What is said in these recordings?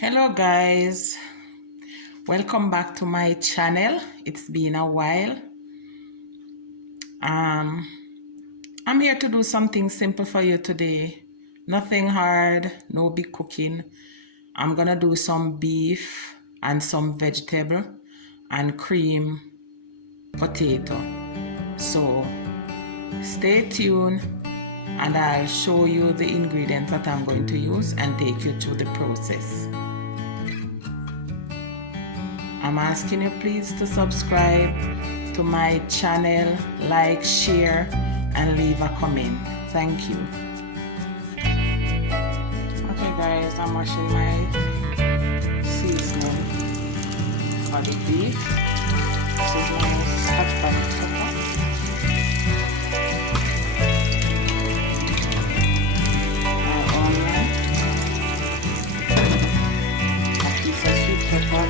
Hello guys, welcome back to my channel. It's been a while. I'm here to do something simple for you today. Nothing hard, no big cooking. I'm gonna do some beef and some vegetable and cream potato. So stay tuned and I'll show you the ingredients that I'm going to use and take you through the process. I'm asking you please to subscribe to my channel, like, share, and leave a comment. Thank you. Okay guys, I'm washing my seasoning for the beef. This is my Scotch bonnet pepper. My onion. A piece of sweet pepper.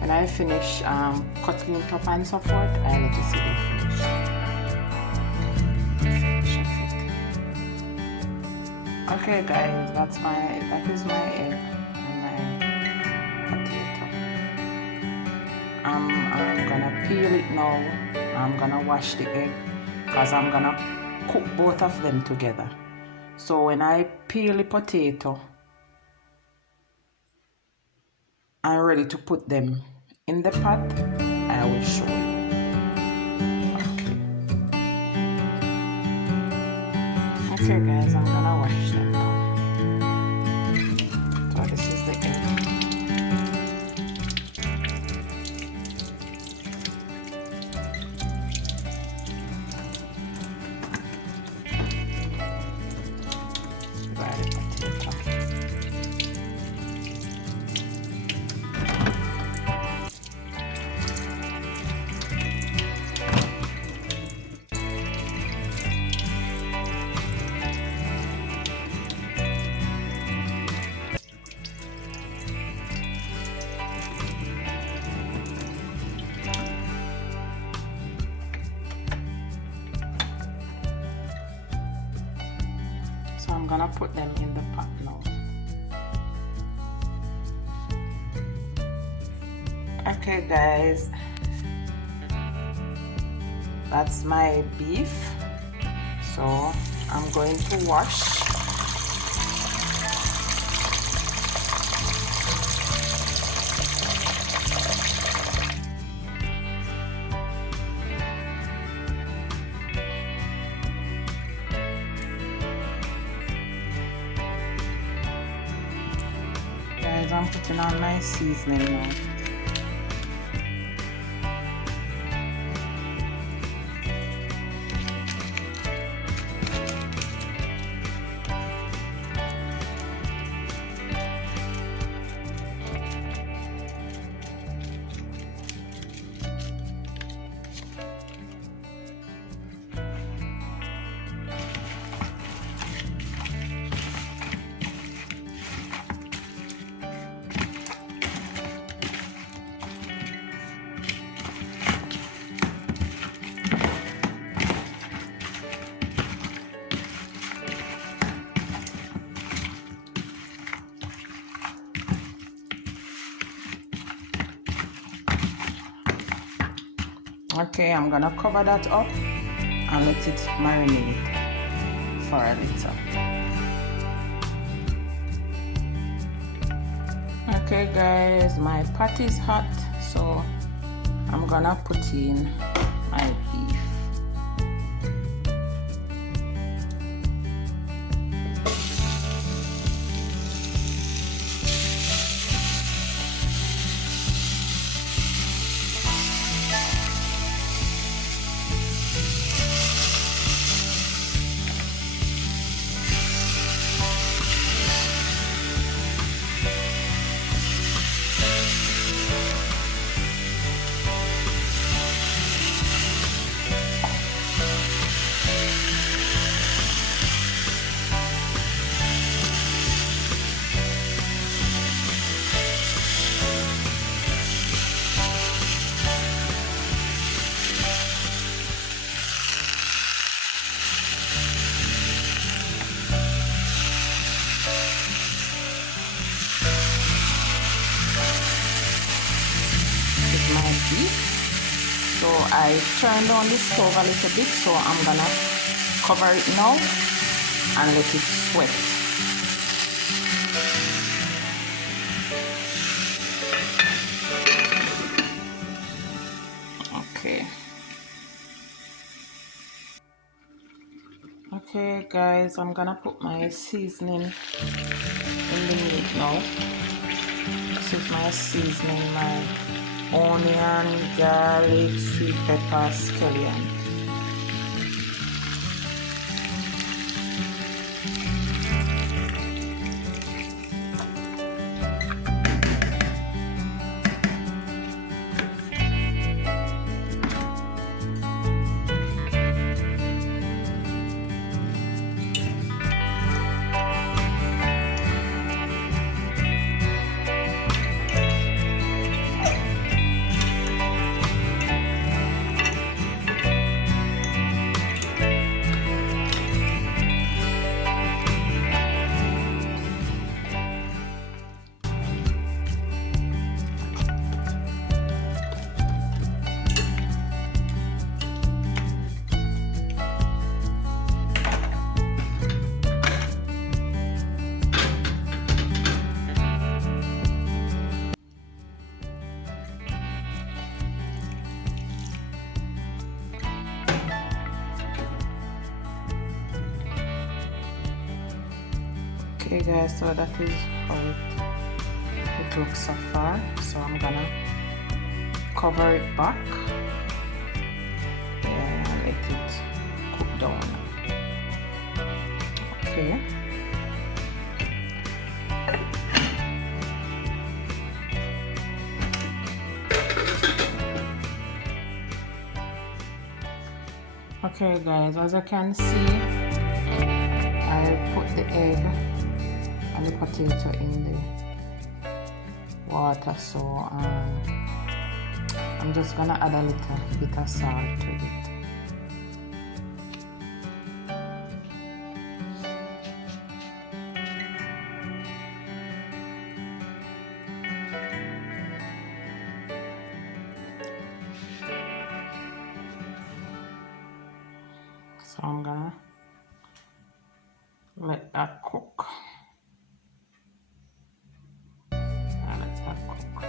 When I finish cutting it up and so forth, I let you see the finish of it. Okay guys, that is my egg and my potato. I'm gonna peel it now. I'm gonna wash the egg because I'm gonna cook both of them together. So when I peel the potato, I'm ready to put them in the pot. I will show you. Okay guys, I'm gonna wash them now. So this is the egg. So I'm gonna put them in the pot now. Okay guys, that's my beef. So I'm going to wash. Guys, I'm putting on my seasoning now. Okay, I'm gonna cover that up and let it marinate for a little. Okay guys, my pot is hot, so I'm gonna put in my beef. My beef. So I turned on the stove a little bit, so I'm gonna cover it now and let it sweat. Okay guys, I'm gonna put my seasoning in the meat now. This is my seasoning, my onion, garlic, sweet pepper, scallion. Okay guys, so that is how it looks so far. So I'm gonna cover it back and let it cook down. Okay. Okay guys, as you can see, I put the egg and the potato in the water, so I'm just gonna add a little bit of salt to it. So I'm gonna let that cook. Let that cook.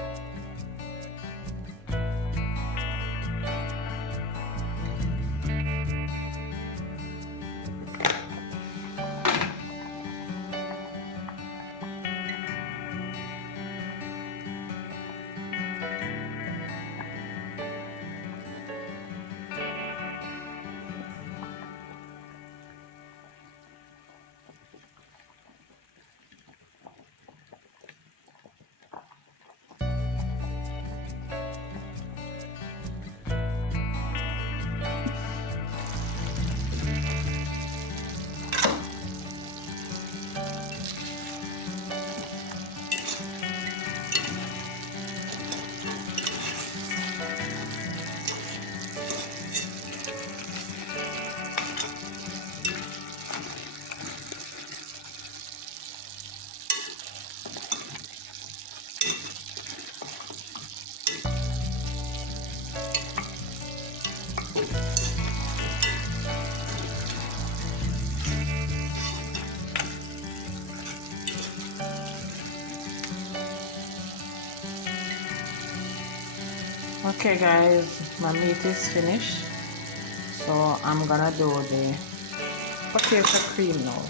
Okay guys, my meat is finished, so I'm gonna do the potato cream now.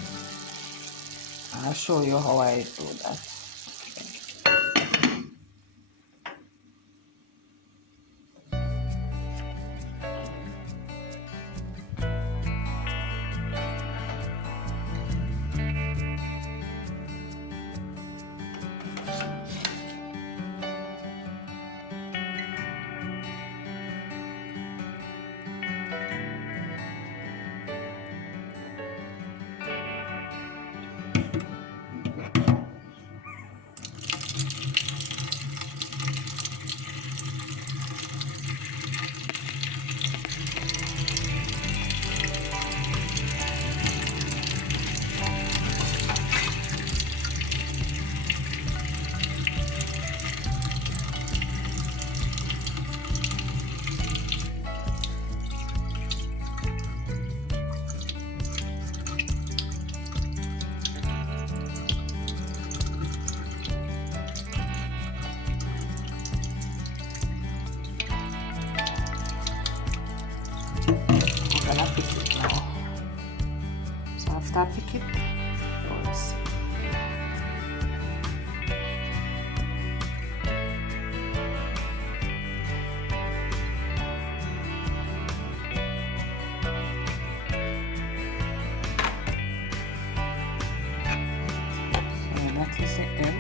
I'll show you how I do that. I'm gonna pick it now. So after I pick it, let's see. So that is the egg.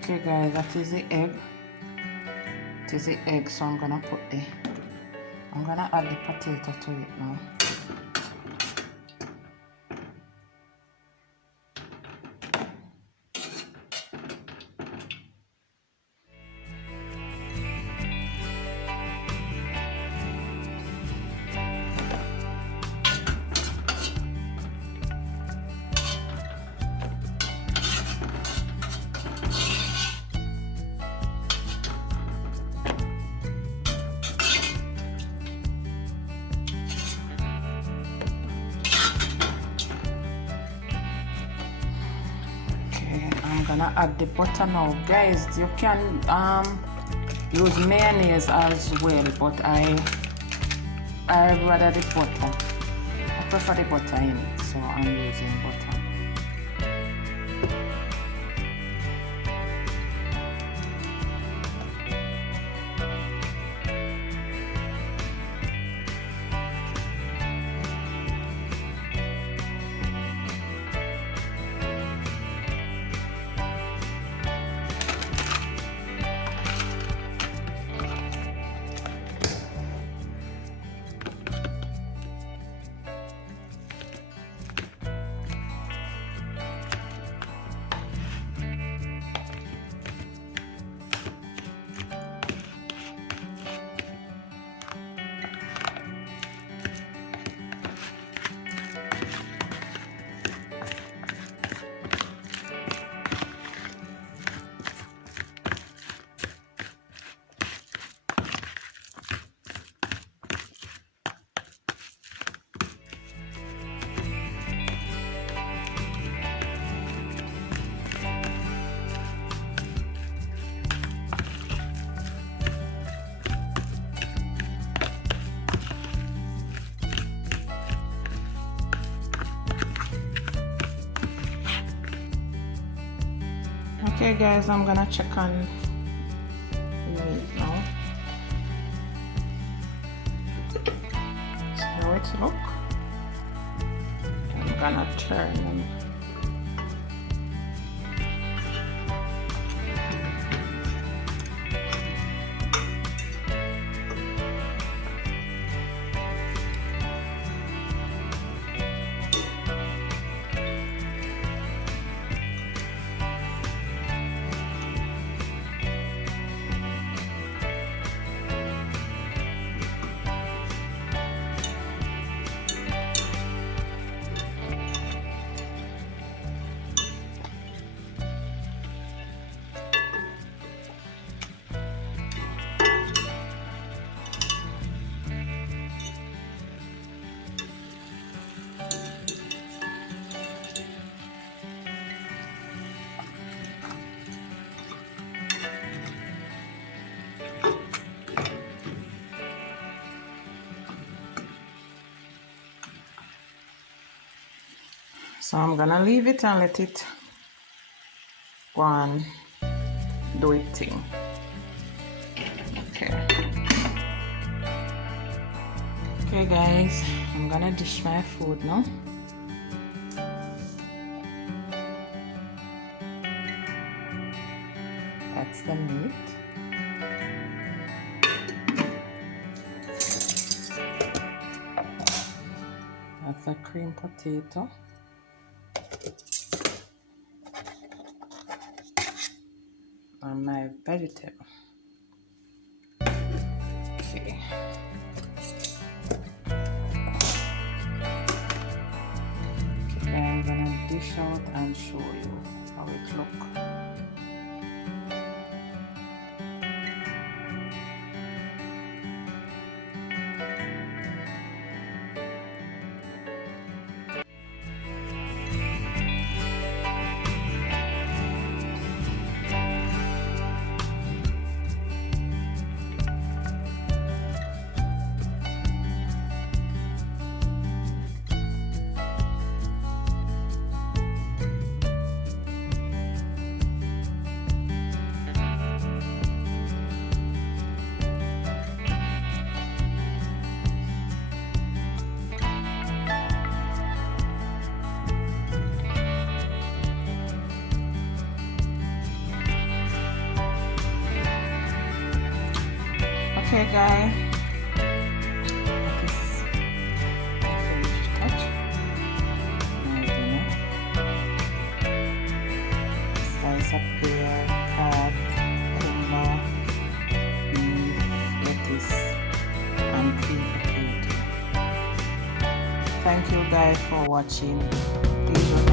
Okay guys, that is the egg. It is the egg, so I'm gonna add the potato to it now. I'm gonna add the butter now, guys. You can use mayonnaise as well, but I rather the butter. I prefer the butter in it, so I'm using butter. Okay guys, I'm gonna check on the meat now. See how it look. I'm gonna turn them. So I'm gonna leave it and let it go and do its thing. Okay guys, I'm gonna dish my food now. That's the meat. That's a cream potato. And my vegetable. Okay. I'm gonna dish out and show you how it looks. Okay guys, that is the finished touch. My dinner. Slice of pear, carrot, cucumber, beef, lettuce, and cream potato. Thank you guys for watching. Please